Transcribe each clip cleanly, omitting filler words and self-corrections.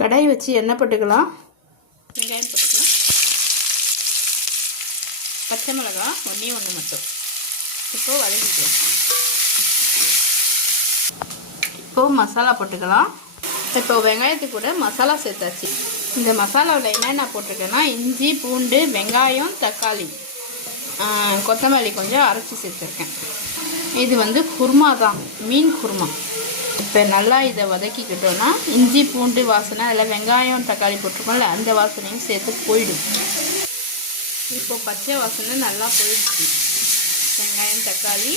கடாய் வச்சு எண்ணெய் போட்டுக்கலாம். வெங்காயம் போட்டுக்கலாம். பச்சை மிளகாய் ஒன்றே ஒன்று மட்டும். இப்போது வதக்கிக்கலாம். இப்போது மசாலா போட்டுக்கலாம். இப்போ வெங்காயத்துக்கு கூட மசாலா சேர்த்தாச்சு. இந்த மசாலாவில் என்னென்ன போட்டிருக்கேன்னா இஞ்சி, பூண்டு, வெங்காயம், தக்காளி, கொத்தமல்லி கொஞ்சம் அரைச்சி சேர்த்துருக்கேன். இது வந்து குருமா தான், மீன் குருமா. இப்போ நல்லா இதை வதக்கிக்கிட்டோன்னா இஞ்சி பூண்டு வாசனை, அதில் வெங்காயம் தக்காளி போட்டிருக்கோம்ல அந்த வாசனையும் சேர்த்து போயிடும். இப்போ பச்சை வாசனை நல்லா போயிடுச்சு. வெங்காயம் தக்காளி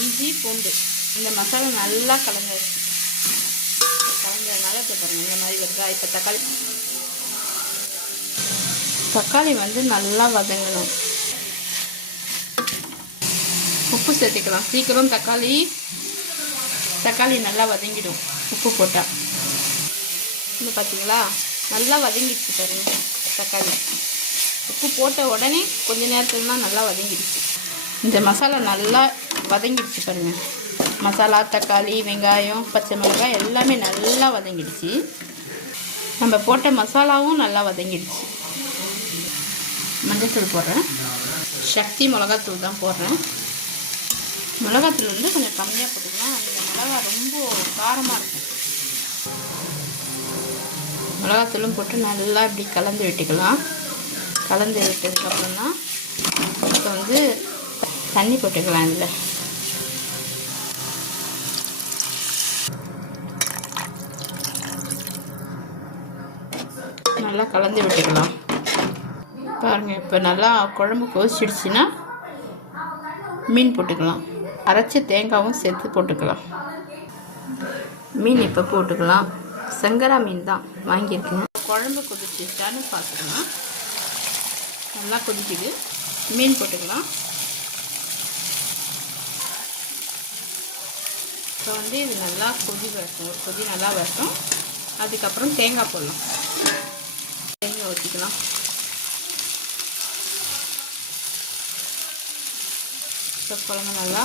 இஞ்சி பூண்டு இந்த மசாலா நல்லா கலந்துருச்சு. கலந்ததுனால இப்போ பாருங்கள் இந்த மாதிரி வருதா. இப்போ தக்காளி வந்து நல்லா வதங்கணும். உப்பு சேர்த்துக்கலாம். சீக்கிரம் தக்காளி நல்லா வதங்கிடும் உப்பு போட்டால். இது பார்த்தீங்களா நல்லா வதங்கிடுச்சு பாருங்க. தக்காளி உப்பு போட்ட உடனே கொஞ்ச நேரத்துல தான் நல்லா வதங்கிடுச்சு. இந்த மசாலா நல்லா வதங்கிடுச்சு பாருங்கள். மசாலா, தக்காளி, வெங்காயம், பச்சை மிளகாய் எல்லாமே நல்லா வதங்கிடுச்சு. நம்ம போட்ட மசாலாவும் நல்லா வதங்கிடுச்சு. மஞ்சள்தூள் போடுறேன். சக்தி மிளகாத்தூள் தான் போடுறேன். மிளகாத்தூள் வந்து கொஞ்சம் கம்மியாக போட்டுக்கலாம். அந்த மிளகா ரொம்ப காரமாக இருக்கும். மிளகாத்தூளும் போட்டு நல்லா இப்படி கலந்து விட்டுக்கலாம். கலந்து விட்டதுக்கப்புறம் தான் இப்போ வந்து தண்ணி போட்டுக்கலாம். இதில் நல்லா கலந்து விட்டுக்கலாம். பாருங்கள் இப்போ நல்லா குழம்பு கொதிச்சிடுச்சுன்னா மீன் போட்டுக்கலாம். அரைச்ச தேங்காயும் சேர்த்து போட்டுக்கலாம். மீன் இப்போ போட்டுக்கலாம். சங்கரா மீன் தான் வாங்கியிருக்கேன். குழம்பு கொதிச்சிட்டான்னு பார்த்துக்கலாம். நல்லா கொதிக்குது. மீன் போட்டுக்கலாம். இப்போ வந்து இது நல்லா கொதி வரட்டும். ஒரு கொதி நல்லா வரட்டும். அதுக்கப்புறம் தேங்காய் போடலாம். தேங்காய் ஊற்றிக்கலாம். இப்போ குழம்பு நல்லா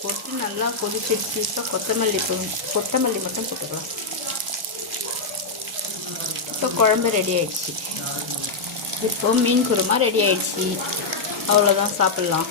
போட்டு நல்லா கொதிச்சிடுச்சு. இப்போ கொத்தமல்லி மட்டும் போட்டுக்கலாம். இப்போ குழம்பு ரெடி ஆயிடுச்சு. இப்போ மீன் குருமா ரெடி ஆயிடுச்சு. அவ்வளோதான், சாப்பிட்லாம்.